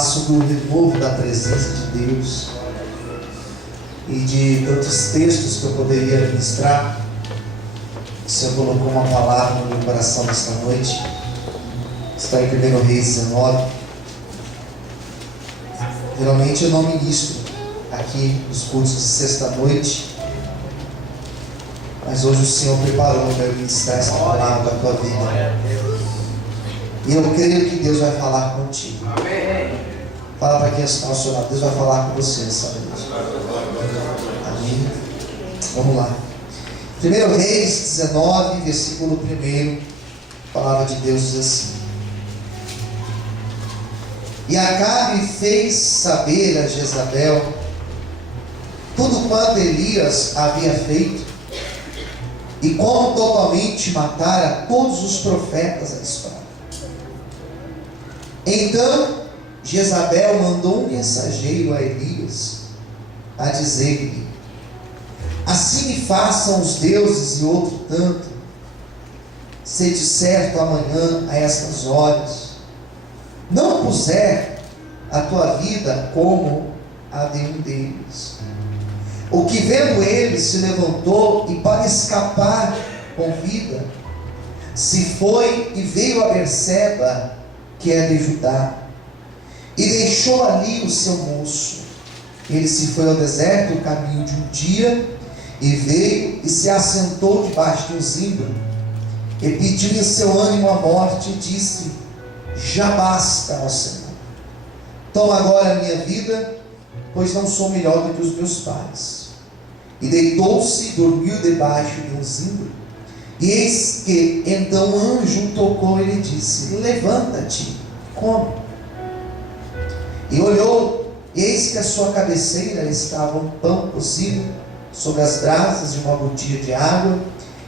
sobre o renovo da presença de Deus e de tantos textos que eu poderia ministrar. O Senhor colocou uma palavra no meu coração nesta noite. Está em 1 Reis 19. Geralmente eu não ministro aqui nos cursos de sexta-noite, mas hoje o Senhor preparou para eu ministrar essa palavra para a tua vida. E eu creio que Deus vai falar contigo. Fala para quem está ao seu lado, Deus vai falar com você essa noite. Amém? Vamos lá. 1 Reis 19, versículo 1, a palavra de Deus diz assim: E Acabe fez saber a Jezabel tudo quanto Elias havia feito, e como totalmente matara todos os profetas à espada. Então Jezabel mandou um mensageiro a Elias a dizer-lhe: Assim me façam os deuses e outro tanto, se de certo amanhã a estas horas não puser a tua vida como a de um deles. O que vendo ele se levantou e para escapar com vida se foi e veio a Berseba, que é de Judá, e deixou ali o seu moço. Ele se foi ao deserto o caminho de um dia, e veio e se assentou debaixo de um zimbro, e pediu em seu ânimo a morte, e disse: Já basta, ó Senhor, toma agora a minha vida, pois não sou melhor do que os meus pais. E deitou-se e dormiu debaixo de um zimbro. E eis que então um anjo tocou e lhe disse: Levanta-te, come. E olhou, e eis que à sua cabeceira estava um pão cozido sobre as brasas de uma botija de água.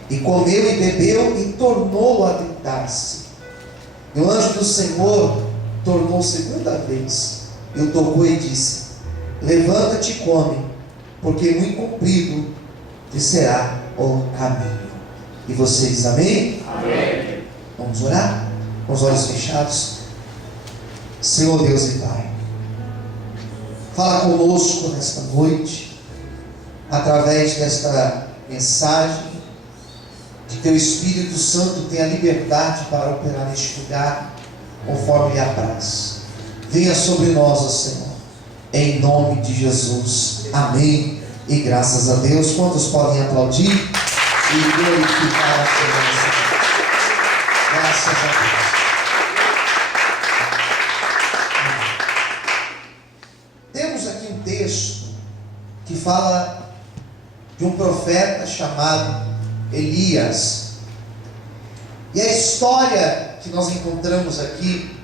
E comeu e bebeu e tornou a deitar-se. E o anjo do Senhor tornou segunda vez e o tocou e disse: Levanta-te e come, porque muito comprido te será o caminho. E você diz amém? Amém. Vamos orar? Com os olhos fechados. Senhor Deus e Pai, fala conosco nesta noite, através desta mensagem, que Teu Espírito Santo tenha liberdade para operar neste lugar, conforme lhe apraz. Venha sobre nós, ó Senhor, em nome de Jesus. Amém. E graças a Deus. Quantos podem aplaudir e glorificar a Deus? Graças a Deus. Temos aqui um texto que fala de um profeta chamado Elias. E a história que nós encontramos aqui,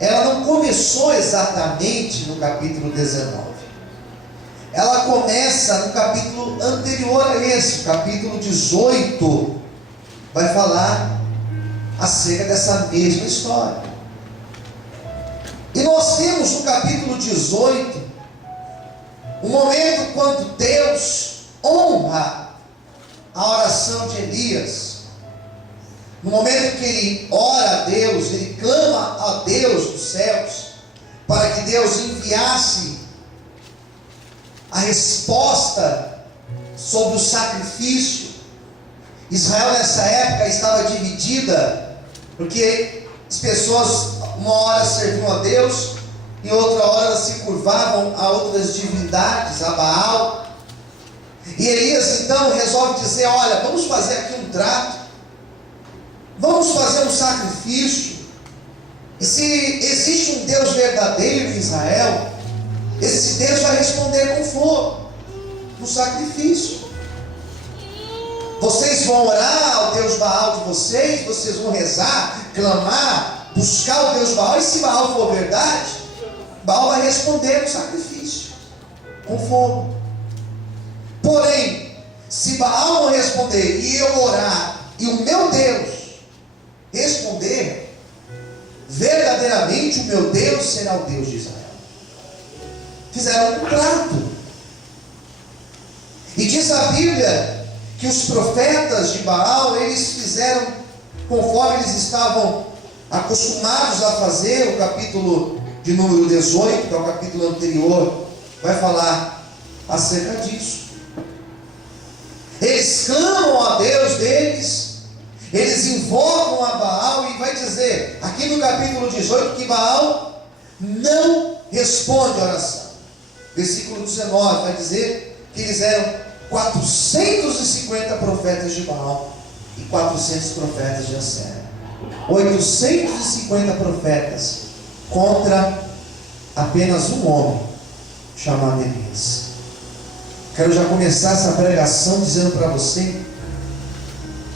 ela não começou exatamente no capítulo 19. Ela começa no capítulo anterior a esse, capítulo 18, vai falar acerca dessa mesma história. E nós temos no capítulo 18 um momento quando Deus honra a oração de Elias. No momento que ele ora a Deus, ele clama a Deus dos céus, para que Deus enviasse a resposta sobre o sacrifício. Israel nessa época estava dividida, porque as pessoas uma hora serviam a Deus, em outra hora elas se curvavam a outras divindades, a Baal. E Elias então resolve dizer: olha, vamos fazer aqui um trato, vamos fazer um sacrifício, e se existe um Deus verdadeiro em Israel, esse Deus vai responder com fogo no sacrifício. Vocês vão orar ao Deus Baal de vocês, vocês vão rezar, clamar, buscar o Deus Baal, e se Baal for verdade, Baal vai responder no sacrifício com fogo. Porém, se Baal não responder e eu orar e o meu Deus responder, verdadeiramente o meu Deus será o Deus de Israel. Fizeram um trato. E diz a Bíblia que os profetas de Baal, eles fizeram conforme eles estavam acostumados a fazer. O capítulo de número 18, que é o capítulo anterior, vai falar acerca disso. Eles clamam a Deus deles, eles invocam a Baal, e vai dizer aqui no capítulo 18 que Baal não responde a oração. Versículo 19 vai dizer que eles eram 450 profetas de Baal e 400 profetas de Acera. 850 profetas contra apenas um homem chamado Elias. Quero já começar essa pregação dizendo para você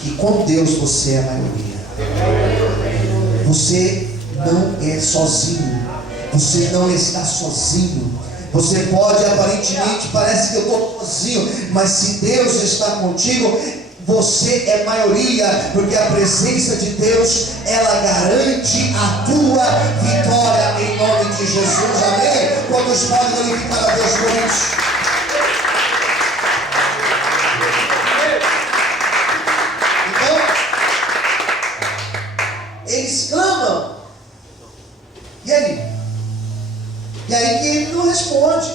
que com Deus você é a maioria. Você não é sozinho. Você não está sozinho. Você pode, aparentemente, parece que eu estou sozinho, mas se Deus está contigo, você é maioria, porque a presença de Deus, ela garante a tua vitória em nome de Jesus. Amém? Quantos podem glorificar a Deus por isso? Eles clamam. E aí? E aí que ele não responde.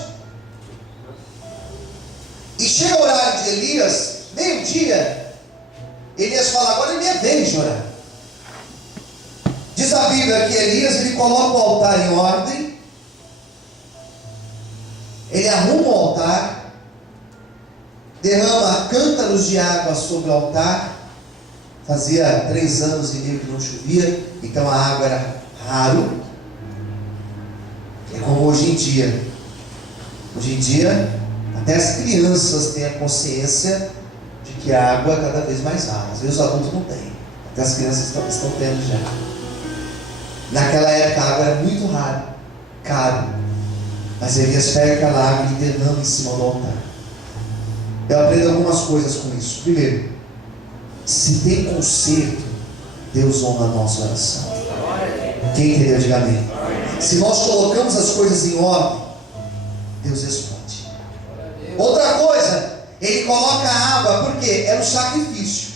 E chega o horário de Elias, meio-dia. Elias fala: agora é minha vez de orar. Diz a Bíblia que Elias, ele coloca o altar em ordem. Ele arruma o altar, derrama cântaros de água sobre o altar. Fazia 3 anos e meio que não chovia, então a água era raro. É como hoje em dia. Hoje em dia, até as crianças têm a consciência de que a água é cada vez mais rara. Às vezes os adultos não têm, até as crianças estão tendo já. Naquela época a água era muito rara, caro. Mas Elias pega aquela água e derrama em cima do altar. Eu aprendo algumas coisas com isso. Primeiro, se tem conserto, Deus honra a nossa oração. Quem entendeu, diga amém. Se nós colocamos as coisas em ordem, Deus responde. Outra coisa, ele coloca a água, porque era um sacrifício.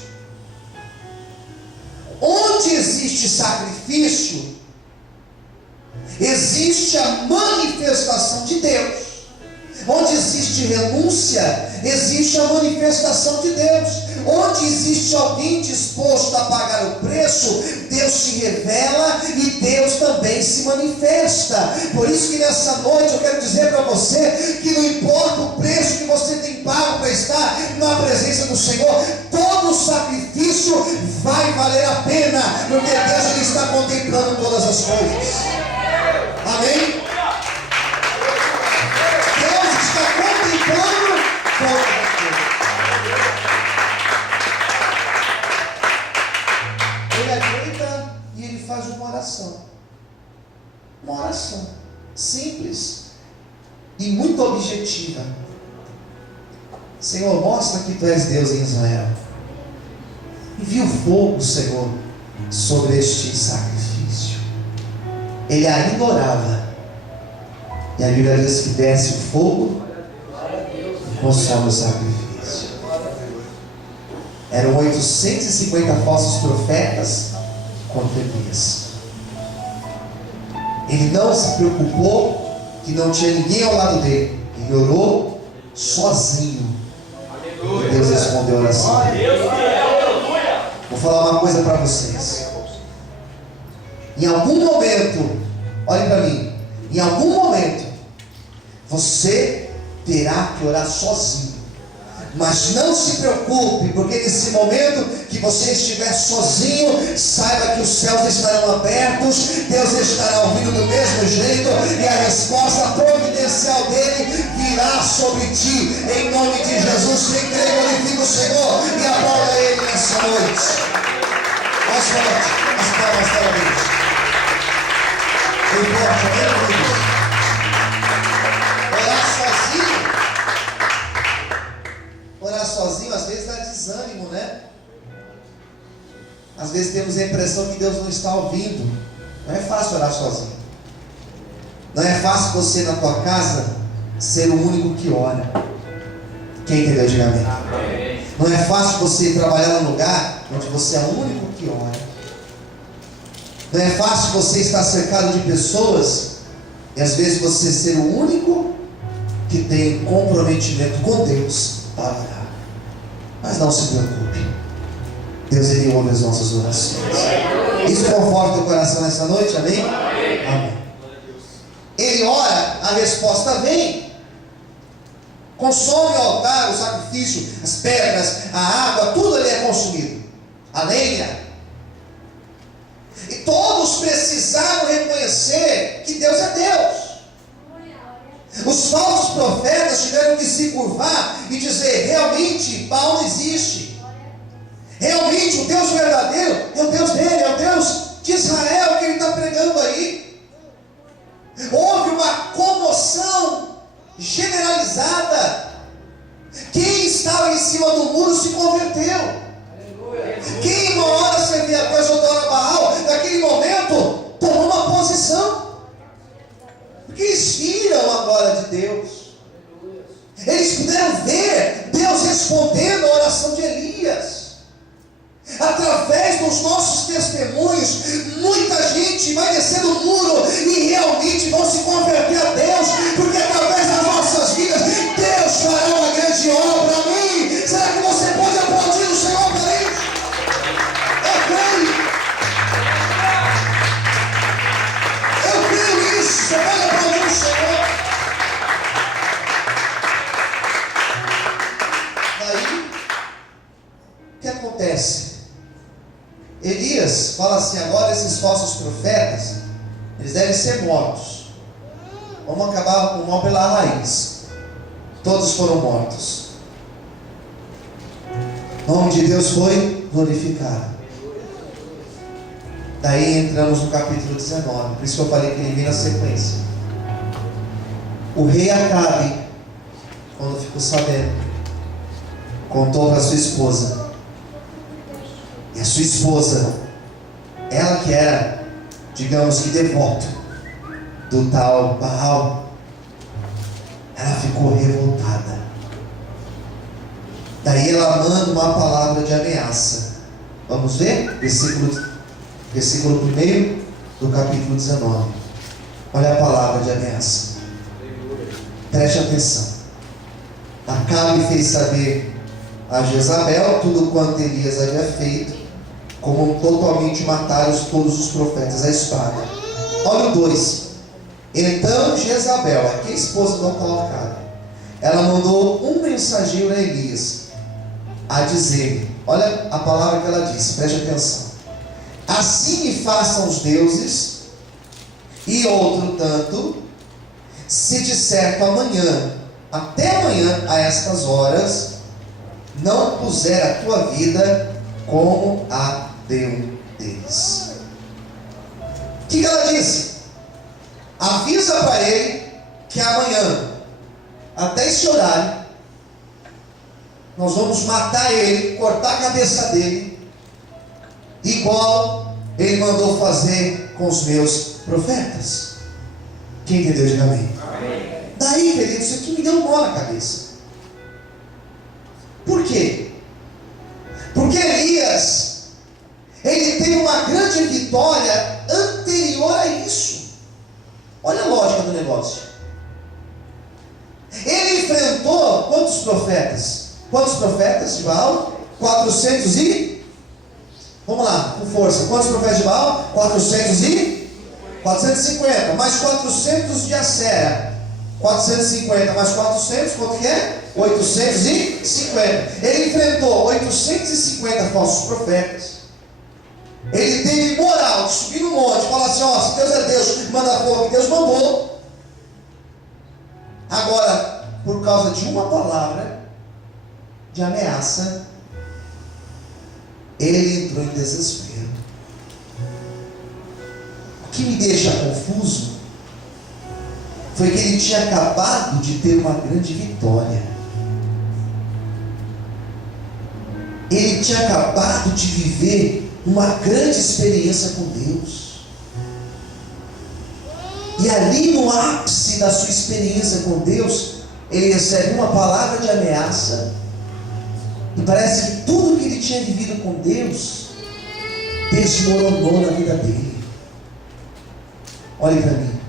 Onde existe sacrifício, existe a manifestação de Deus. Onde existe renúncia, existe a manifestação de Deus. Onde existe alguém disposto a pagar o preço, Deus se revela e Deus também se manifesta. Por isso que nessa noite eu quero dizer para você que não importa o preço que você tem pago para estar na presença do Senhor, todo sacrifício vai valer a pena, porque Deus, ele está contemplando todas as coisas. Amém? Contemplando todas as coisas. Ele ajeita e ele faz uma oração. Uma oração simples e muito objetiva. Senhor, mostra que Tu és Deus em Israel. Envia o fogo, Senhor, sobre este sacrifício. Ele ainda orava. E a Bíblia diz que desce o fogo e consome o sacrifício. Eram 850 falsos profetas contra Elias. Ele não se preocupou que não tinha ninguém ao lado dele. Ele orou sozinho. E Deus respondeu a oração. Vou falar uma coisa para vocês. Em algum momento, olhem para mim, em algum momento, você terá que orar sozinho. Mas não se preocupe, porque nesse momento que você estiver sozinho, saiba que os céus estarão abertos, Deus estará ouvindo do mesmo jeito, e a resposta providencial dele virá sobre ti, em nome de Jesus. Quem crê, glorifica o Senhor e aplauda ele nessa noite. Mais forte, as palmas para Deus. Orar sozinho às vezes dá desânimo, né? Às vezes temos a impressão que Deus não está ouvindo. Não é fácil orar sozinho. Não é fácil você na tua casa ser o único que ora. Quem entendeu, diga amém. Não é fácil você trabalhar num lugar onde você é o único que ora. Não é fácil você estar cercado de pessoas E às vezes você ser o único que tem comprometimento com Deus para orar. Mas não se preocupe, Deus ele ouve as nossas orações. Isso conforta o coração nessa noite, amém? Amém. Ele ora, a resposta vem. Consome o altar, o sacrifício, as pedras, a água, tudo ali é consumido. A lenha. E todos precisaram reconhecer que Deus é Deus. Os falsos profetas tiveram que se curvar e dizer: realmente Baal não existe. Realmente o Deus verdadeiro é o Deus dele, é o Deus de Israel que ele está pregando aí. Houve uma comoção generalizada. Quem estava em cima do muro se converteu. Quem uma hora servia a Deus ou adorava Baal, naquele momento tomou uma posição. Porque eles viram a glória de Deus. Eles puderam ver Deus respondendo a oração de Elias. Através dos nossos testemunhos, muita gente vai descer do muro e realmente vão se converter a Deus, porque através das nossas vidas Deus fará uma grande obra. Amém? Será que você pode aplaudir o Senhor para isso? Eu creio nisso. Você pode aplaudir o Senhor? Daí, o que acontece? Elias fala assim: agora esses falsos profetas, eles devem ser mortos. Vamos acabar com o mal pela raiz. Todos foram mortos. O nome de Deus foi glorificado. Daí entramos no capítulo 19. Por isso que eu falei que ele vem na sequência. O rei Acabe, quando ficou sabendo, contou para sua esposa. E a sua esposa, ela que era, digamos que devoto do tal Baal, ela ficou revoltada. Daí ela manda uma palavra de ameaça. Vamos ver? Versículo 1 do capítulo 19. Olha a palavra de ameaça. Preste atenção. Acabe fez saber a Jezabel tudo quanto Elias havia feito, como totalmente mataram todos os profetas à espada. Olha o 2. Então Jezabel, aqui a esposa do Acabe, ela mandou um mensageiro a Elias a dizer: olha a palavra que ela disse, preste atenção: assim me façam os deuses, e outro tanto, se de certo amanhã, até amanhã a estas horas, não puser a tua vida como a de um deles. O que ela disse? Avisa para ele que amanhã, até esse horário, nós vamos matar ele, cortar a cabeça dele, igual ele mandou fazer com os meus profetas. Quem entendeu? Diga amém. Amém. Daí, querido, isso aqui me deu um nó na cabeça. Por quê? Porque Elias, ele teve uma grande vitória anterior a isso. Olha a lógica do negócio. Ele enfrentou quantos profetas? Quantos profetas de Baal? 400 e... Vamos lá, com força. Quantos profetas de Baal? 450. Mais 400 de Acera. 450 mais 400, quanto que é? 850. Ele enfrentou 850 falsos profetas. Ele teve moral de subir no monte e falar assim: ó, se Deus é Deus, manda fogo, que Deus mandou. Agora, por causa de uma palavra de ameaça, ele entrou em desespero. O que me deixa confuso foi que ele tinha acabado de ter uma grande vitória. Ele tinha acabado de viver uma grande experiência com Deus. E ali no ápice da sua experiência com Deus, ele recebe uma palavra de ameaça. E parece que tudo que ele tinha vivido com Deus desmoronou na vida dele. Olhe para mim.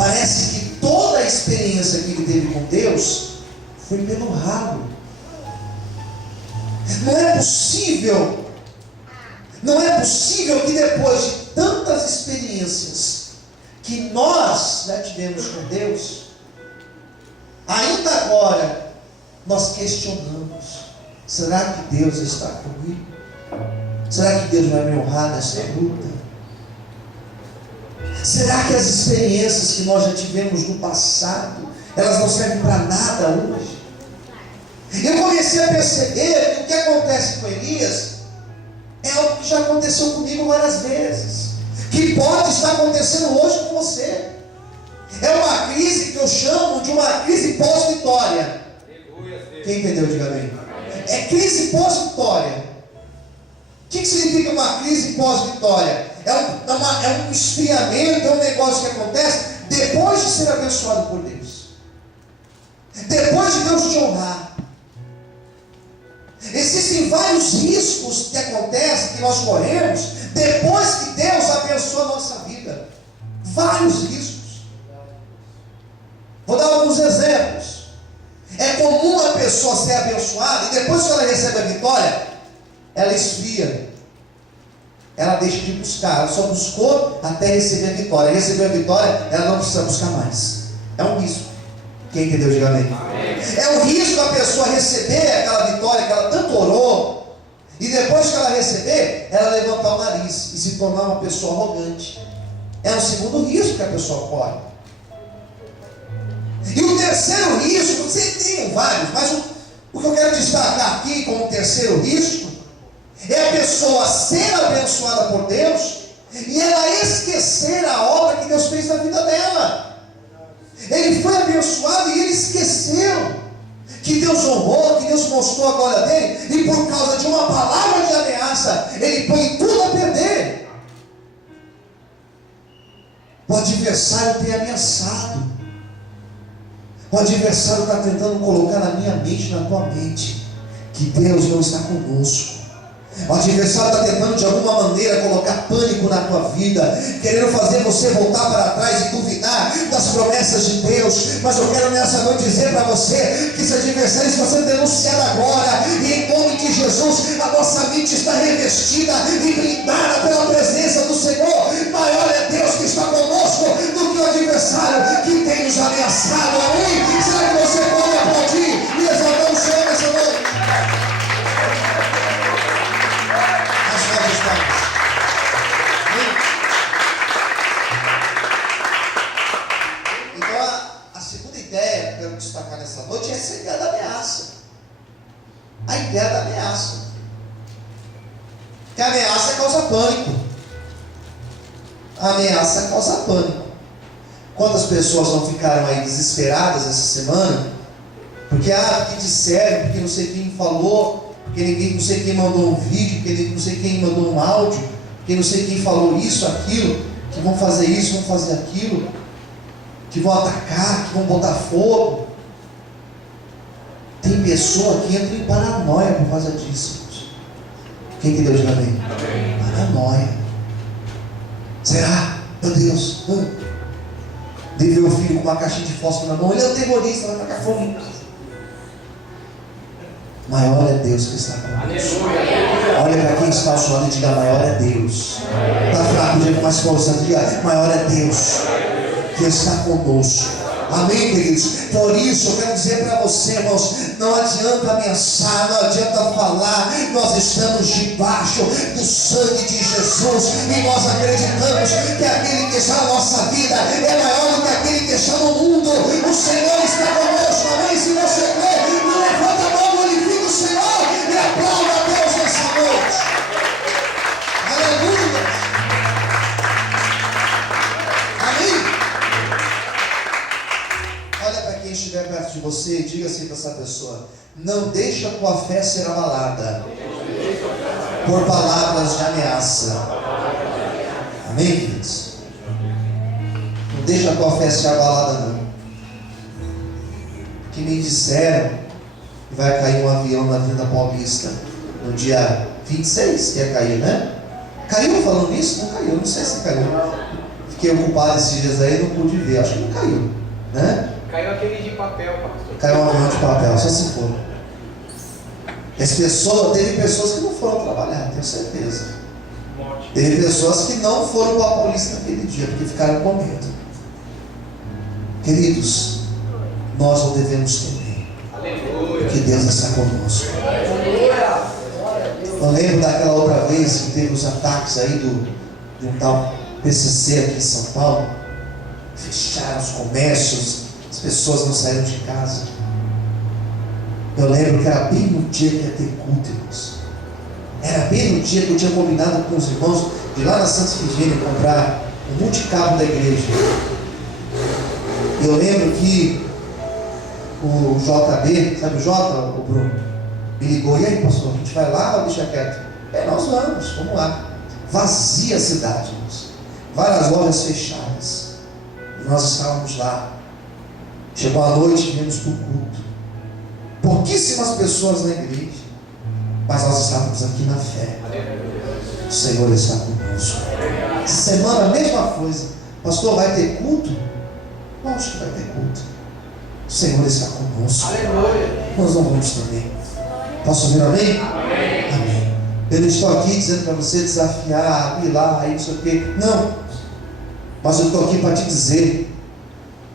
Parece que toda a experiência que ele teve com Deus foi pelo ralo. Não é possível que depois de tantas experiências que nós já tivemos com Deus, ainda agora nós questionamos: será que Deus está comigo? Será que Deus vai me honrar nessa luta? Será que as experiências que nós já tivemos no passado, elas não servem para nada hoje? Eu comecei a perceber que o que acontece com Elias é algo que já aconteceu comigo várias vezes, que pode estar acontecendo hoje com você. É uma crise que eu chamo de uma crise pós-vitória. Quem entendeu, diga bem. É crise pós-vitória. O que significa uma crise pós-vitória? É um esfriamento, é um negócio que acontece depois de ser abençoado por Deus, depois de Deus te honrar. Existem vários riscos que acontecem, que nós corremos depois que Deus abençoa a nossa vida. Vários riscos. Vou dar alguns exemplos. É comum a pessoa ser abençoada e depois que ela recebe a vitória, ela esfria. Ela deixa de buscar. Ela só buscou até receber a vitória. Recebeu a vitória, ela não precisa buscar mais. É um risco. Quem entendeu, diga amém. É um risco a pessoa receber aquela vitória que ela tanto orou, e depois que ela receber, ela levantar o nariz e se tornar uma pessoa arrogante. É um segundo risco que a pessoa corre. E o terceiro risco, você tem vários, mas o que eu quero destacar aqui como terceiro risco é a pessoa ser abençoada por Deus e ela esquecer a obra que Deus fez na vida dela. Ele foi abençoado e ele esqueceu que Deus honrou, que Deus mostrou a glória dele, e por causa de uma palavra de ameaça, ele põe tudo a perder. O adversário tem ameaçado. O adversário está tentando colocar na minha mente, na tua mente, que Deus não está conosco. O adversário está tentando de alguma maneira colocar pânico na tua vida, querendo fazer você voltar para trás e duvidar das promessas de Deus. Mas eu quero nessa noite dizer para você que esse adversário está sendo denunciado agora, e em nome de Jesus a nossa mente está revestida e blindada pela presença do Senhor. Maior é Deus que está conosco do que o adversário que tem nos ameaçado. Amém? Será que você pode aplaudir e exaltar o Senhor nessa noite? Então a segunda ideia que eu quero destacar nessa noite é essa ideia da ameaça. A ideia da ameaça. Que a ameaça causa pânico. A ameaça causa pânico. Quantas pessoas não ficaram aí desesperadas essa semana? Porque disseram, porque não sei quem falou, porque ninguém, não sei quem mandou um vídeo, porque não sei quem mandou um áudio, porque não sei quem falou isso, aquilo, que vão fazer isso, vão fazer aquilo, que vão atacar, que vão botar fogo. Tem pessoa que entra em paranoia por causa disso. Quem que Deus já vem? Paranoia. Será? Meu Deus. Dei ver o filho com uma caixinha de fósforo na mão. Ele é um terrorista, vai tacar fogo em casa. Maior é Deus que está conosco. Olha para quem está ao seu lado e diga: maior é Deus. Está fraco, diga com mais força, diga: maior é Deus que está conosco. Amém, queridos? Por isso eu quero dizer para você, irmãos, não adianta ameaçar, não adianta falar. Nós estamos debaixo do sangue de Jesus e nós acreditamos que aquele que está na nossa vida é maior do que aquele que está no mundo. O Senhor está conosco. Amém? Se você crê, levanta a mão, glorifica o Senhor e aplauda a Deus nessa noite. Aleluia. Amém? Olha para quem estiver perto de você e diga assim para essa pessoa: não deixe a tua fé ser abalada por palavras de ameaça. Amém, queridos? Não deixa a tua fé ser abalada, não. Que me disseram que vai cair um avião na Avenida Paulista no dia 26, que ia cair, né? Caiu falando isso? Não caiu, não sei se caiu. Fiquei ocupado esses dias aí, não pude ver. Acho que não caiu, né? Caiu aquele de papel, pastor. Caiu um avião de papel, só se for. Teve pessoas que não foram trabalhar, tenho certeza. Teve pessoas que não foram para a polícia naquele dia, porque ficaram com medo. Queridos, nós não devemos temer, porque Deus está conosco. Eu lembro daquela outra vez que teve os ataques aí de um tal PCC aqui em São Paulo. Fecharam os comércios, as pessoas não saíram de casa. Eu lembro que era bem no dia que ia ter culto, irmãos. Era bem no dia que eu tinha combinado com os irmãos de lá na Santa Efigênia comprar um multicabo da igreja. Eu lembro que o JB, sabe o J, o Bruno, me ligou: e aí, pastor, a gente vai lá ou deixa quieto? Nós vamos lá. Vazia a cidade, irmãos. Várias lojas fechadas. E nós estávamos lá. Chegou a noite, viemos para o culto. Pouquíssimas pessoas na igreja, mas nós estávamos aqui na fé. O Senhor está conosco. Essa semana a mesma coisa. Pastor, vai ter culto? Acho que vai ter culto. O Senhor está conosco. Nós não vamos também. Posso ouvir amém? Amém. Eu não estou aqui dizendo para você desafiar, ir lá, ir não sei o quê. Não. Mas eu estou aqui para te dizer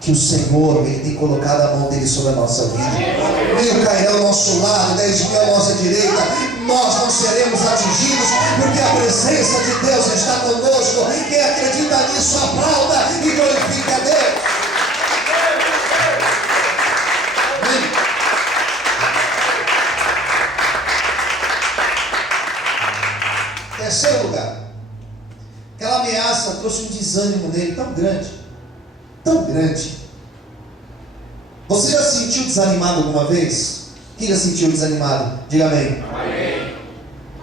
que o Senhor, Ele tem colocado a mão dele sobre a nossa vida. 1000 cairão ao nosso lado, 10.000 à nossa direita. Nós não seremos atingidos, porque a presença de Deus está conosco. Quem acredita nisso, aplauda e glorifique a Deus. Amém. Terceiro lugar, aquela ameaça trouxe um desânimo nele tão grande. Tão grande. Você já se sentiu desanimado alguma vez? Quem já se sentiu desanimado? Diga amém. Amém.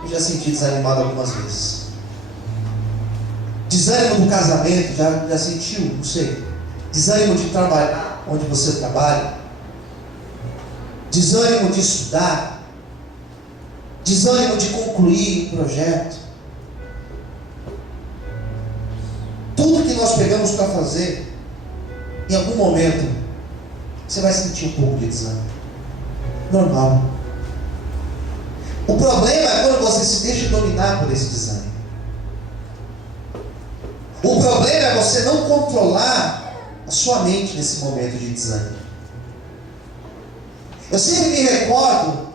Eu já senti desanimado algumas vezes. Desânimo do casamento, já sentiu? Não sei. Desânimo de trabalhar onde você trabalha. Desânimo de estudar. Desânimo de concluir um projeto. Tudo que nós pegamos para fazer, em algum momento, você vai sentir um pouco de desânimo. Normal. O problema é quando você se deixa dominar por esse desânimo. O problema é você não controlar a sua mente nesse momento de desânimo. Eu sempre me recordo,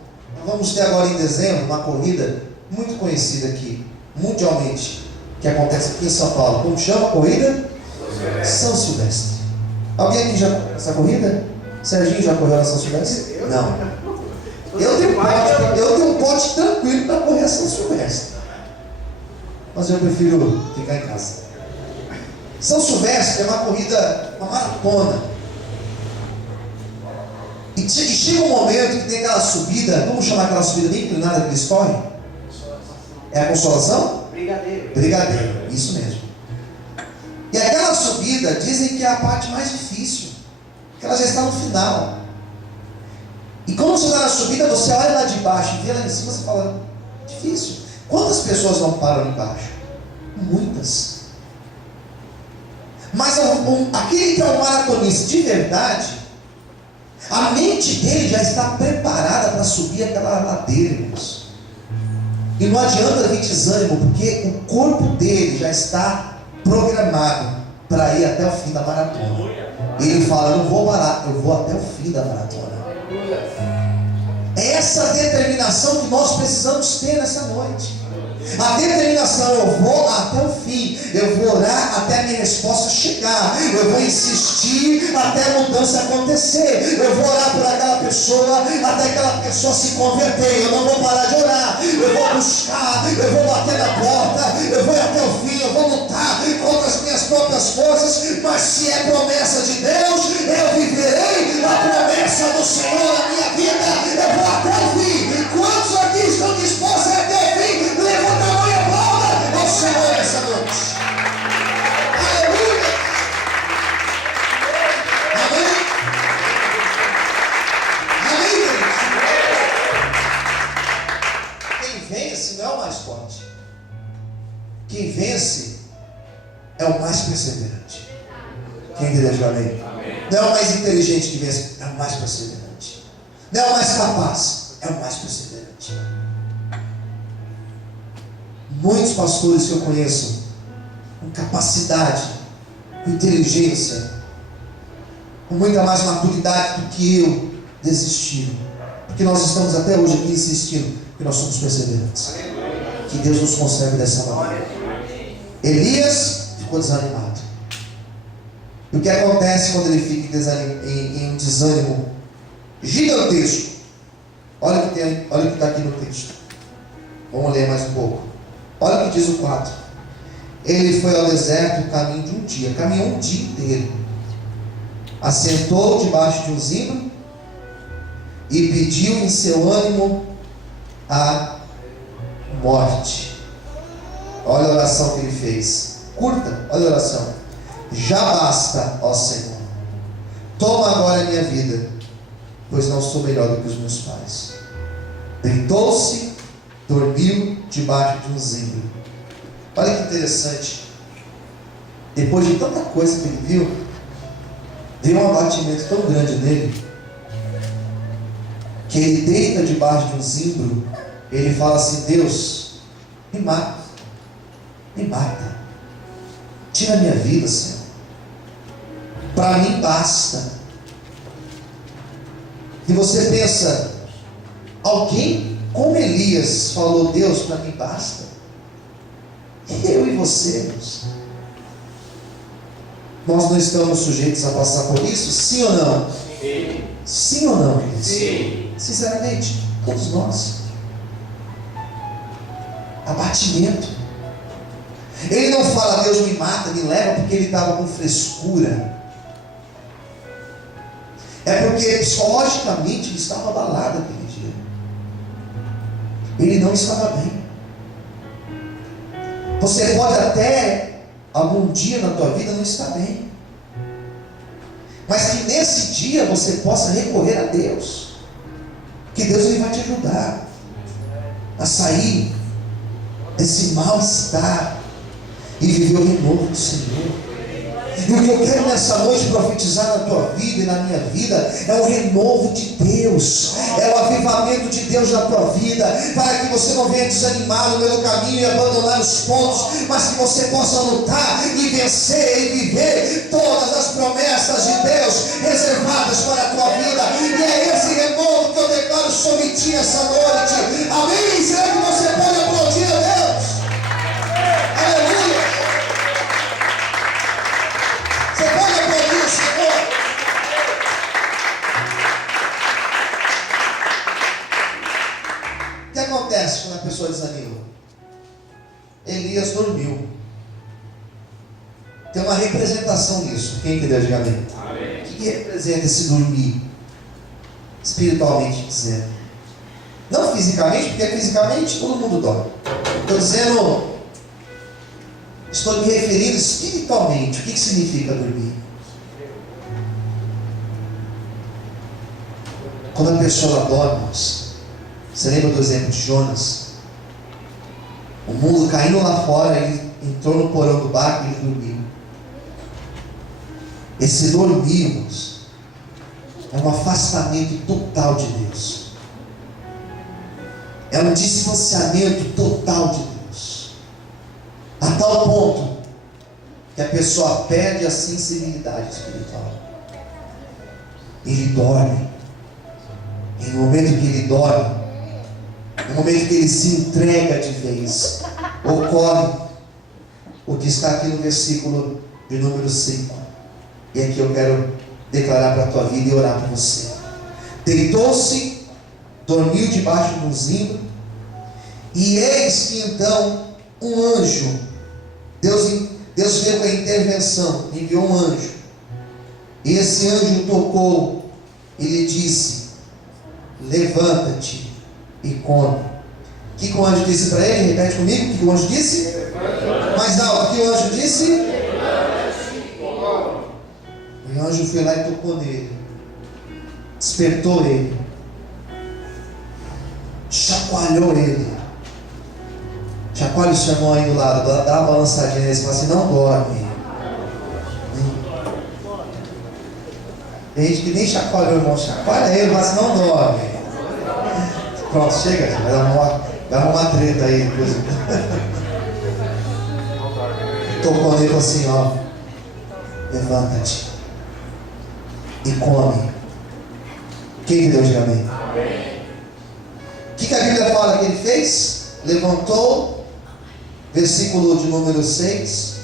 vamos ter agora em dezembro uma corrida muito conhecida aqui, mundialmente, que acontece aqui em São Paulo. Como chama a corrida? São Silvestre. Alguém aqui já correu essa corrida? Serginho já correu na São Silvestre? Não. Eu tenho um pote tranquilo para correr a São Silvestre. Mas eu prefiro ficar em casa. São Silvestre é uma corrida, uma maratona. E chega um momento que tem aquela subida, vamos chamar aquela subida bem inclinada que eles correm? É a Consolação? Brigadeiro, isso mesmo. E aquela subida, dizem que é a parte mais difícil, que ela já está no final. E quando você está na subida, você olha lá de baixo e vê lá em cima, você fala: difícil. Quantas pessoas não param ali embaixo? Muitas. Mas aquele que é um maratonista de verdade, a mente dele já está preparada para subir aquela ladeira, irmãos. E não adianta vir desânimo, porque o corpo dele já está programado para ir até o fim da maratona. Ele fala: eu não vou parar, eu vou até o fim da maratona. É essa determinação que nós precisamos ter nessa noite. A determinação: eu vou até o fim, eu vou orar até a minha resposta chegar, eu vou insistir até a mudança acontecer, eu vou orar por aquela pessoa até aquela pessoa se converter, eu não vou parar de orar, eu vou buscar, eu vou bater na porta, eu vou até o fim, eu vou lutar contra as minhas próprias forças, mas se é promessa de Deus, eu viverei a promessa do Senhor na minha vida, eu vou até o fim. Quantos aqui estão dispostos a até o fim? Levanta a mão e aplauda ao Senhor essa noite. Aleluia. Amém. Amém, queridos. Quem vence não é o mais forte. Quem vence é o mais perseverante. diga amém. Não é o mais inteligente que vence, é o mais perseverante. Não é o mais capaz, é o mais perseverante. Muitos pastores que eu conheço, com capacidade, com inteligência, com muita mais maturidade do que eu, desistiram. Porque nós estamos até hoje aqui insistindo, porque nós somos perseverantes. Que Deus nos conserve dessa maneira. Elias ficou desanimado. E o que acontece quando ele fica em um desânimo gigantesco? Olha o que está aqui no texto. Vamos ler mais um pouco. Olha o que diz o 4. Ele foi ao deserto o caminho de um dia. Caminhou um dia inteiro. Assentou debaixo de um zimbro e pediu em seu ânimo a morte. Olha a oração que ele fez. Curta, olha a oração. Já basta, ó Senhor. Toma agora a minha vida, pois não sou melhor do que os meus pais. Deitou-se, dormiu debaixo de um zimbro. Olha que interessante. Depois de tanta coisa que ele viu, veio um abatimento tão grande nele, que ele deita debaixo de um zimbro. Ele fala assim: Deus, me mata, tira a minha vida, Senhor, para mim basta. E você pensa, alguém como Elias falou: Deus, para mim basta? Eu e você, Deus, nós não estamos sujeitos a passar por isso? Sim ou não? Sim. Sim ou não, queridos? Sim. Sinceramente, todos nós. Abatimento. Ele não fala: Deus me mata, me leva, porque ele estava com frescura. É porque psicologicamente ele estava abalado aquele dia. Ele não estava bem. Você pode até algum dia na tua vida não estar bem, mas que nesse dia você possa recorrer a Deus, que Deus ele vai te ajudar a sair desse mal-estar e viver o renovo do Senhor. E o que eu quero nessa noite profetizar na tua vida e na minha vida é o renovo de Deus, é o avivamento de Deus na tua vida, para que você não venha desanimar no meio do caminho e abandonar os pontos, mas que você possa lutar e vencer e viver todas as promessas de Deus reservadas para a tua vida. E é esse renovo que eu declaro sobre ti essa noite. Amém? Será que você pode aplaudir a Deus? Aleluia! Você pode aplaudir o Senhor? O que acontece quando a pessoa desanima? Elias dormiu. Tem uma representação nisso. Quem entendeu? Diga amém. O que representa esse dormir? Espiritualmente dizendo. Não fisicamente, porque fisicamente todo mundo dorme. Estou dizendo, estou me referindo espiritualmente. O que significa dormir? Quando a pessoa dorme, você lembra do exemplo de Jonas? O mundo caindo lá fora, ele entrou no porão do barco e ele dormiu. Esse dormir, é um afastamento total de Deus. É um distanciamento total de Deus. A tal ponto que a pessoa perde a sensibilidade espiritual. Ele dorme. E no momento que ele dorme, no momento que ele se entrega de vez, ocorre o que está aqui no versículo de número 5. E aqui eu quero declarar para a tua vida e orar por você. Deitou-se, dormiu debaixo de um zimbro, e eis que então um anjo, Deus veio com a intervenção, enviou um anjo, e esse anjo tocou e lhe disse: levanta-te e come. O que o anjo disse para ele? Repete comigo, o que o anjo disse? Mais alto, o que o anjo disse? O anjo foi lá e tocou nele, despertou ele, chacoalhou ele. Chacoalha o seu irmão aí do lado, dá uma balançadinha nele e fala assim: não dorme. Tem gente que nem chacoalha o irmão, chacoalha ele, mas não dorme. Pronto, chega, vai arrumar treta aí depois. Tocou nele assim, ó. Levanta-te e come. Quem que Deus diga amém? O que a Bíblia fala que ele fez? Levantou, versículo de número 6.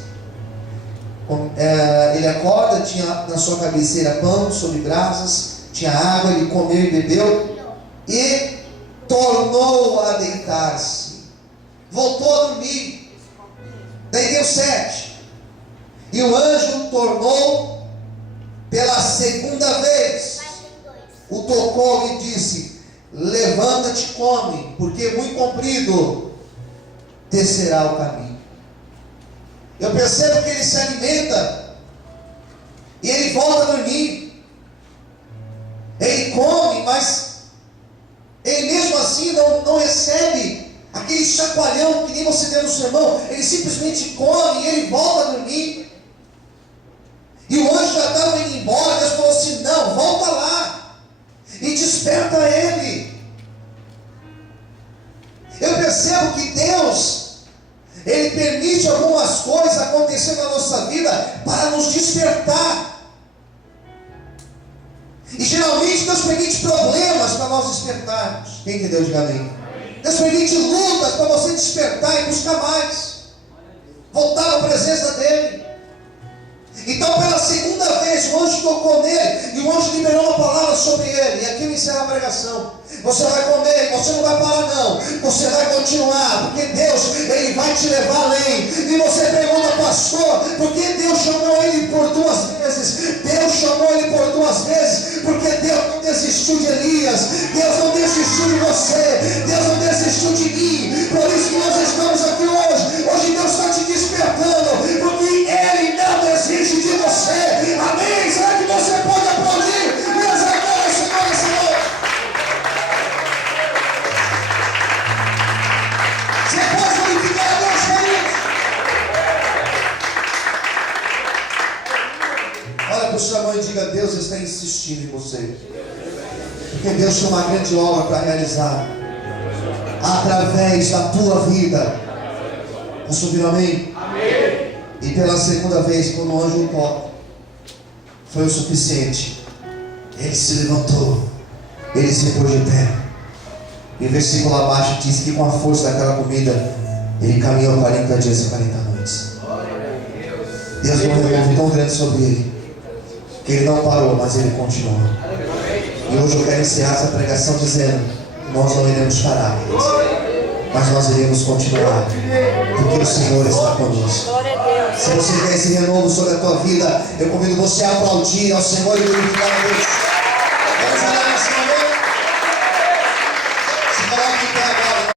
Ele acorda, tinha na sua cabeceira pão sobre brasas, tinha água, ele comeu e bebeu e tornou a deitar-se, voltou a dormir. Daí deu 7, e o anjo tornou pela segunda vez, o tocou e disse: levanta-te e come, porque muito comprido te será o caminho. Eu percebo que ele se alimenta e ele volta a dormir. Ele come, mas ele mesmo assim não recebe aquele chacoalhão que nem você deu no sermão. Ele simplesmente come e ele volta a dormir. E o anjo já estava indo embora. Deus falou assim: não, volta lá e desperta ele. Eu percebo que Deus, Ele permite algumas coisas acontecer na nossa vida para nos despertar. E geralmente Deus permite problemas para nós despertarmos. Quem entendeu? Diga amém. Deus permite lutas para você despertar e buscar mais, voltar à presença dEle. Então, pela segunda vez, o anjo tocou nele e o anjo liberou uma palavra sobre ele. E aqui eu encerro a pregação. Você vai comer, você não vai parar não, você vai continuar, porque Deus, Ele vai te levar além. E você pergunta: pastor, por que Deus chamou ele por 2 vezes? Deus chamou ele por 2 vezes porque Deus não desistiu de Elias, Deus não desistiu de você, Deus não desistiu de mim. Por isso que nós estamos aqui hoje. Hoje Deus está te despertando, porque Ele não desiste de você. Amém? Será que você pode aplaudir? Deus agora, Senhor, essa noite. Você pode glorificar a Deus por isso? Olha para o seu irmão e diga: Deus está insistindo em você. Porque Deus tem uma grande obra para realizar através da tua vida. Posso ouvir amém? Amém. E pela segunda vez, quando o anjo toca, foi o suficiente. Ele se levantou, ele se pôs de pé. E o versículo abaixo diz que com a força daquela comida, ele caminhou 40 dias e 40 noites. Deus deu um remove tão grande sobre ele, que ele não parou, mas ele continuou. E hoje eu quero encerrar essa pregação dizendo: nós não iremos parar, mas nós iremos continuar, porque o Senhor está conosco. Se você quer esse renovo sobre a tua vida, eu convido você a aplaudir ao Senhor e glorificar a Deus. Vamos orar nesse momento. Se coloque em pé agora.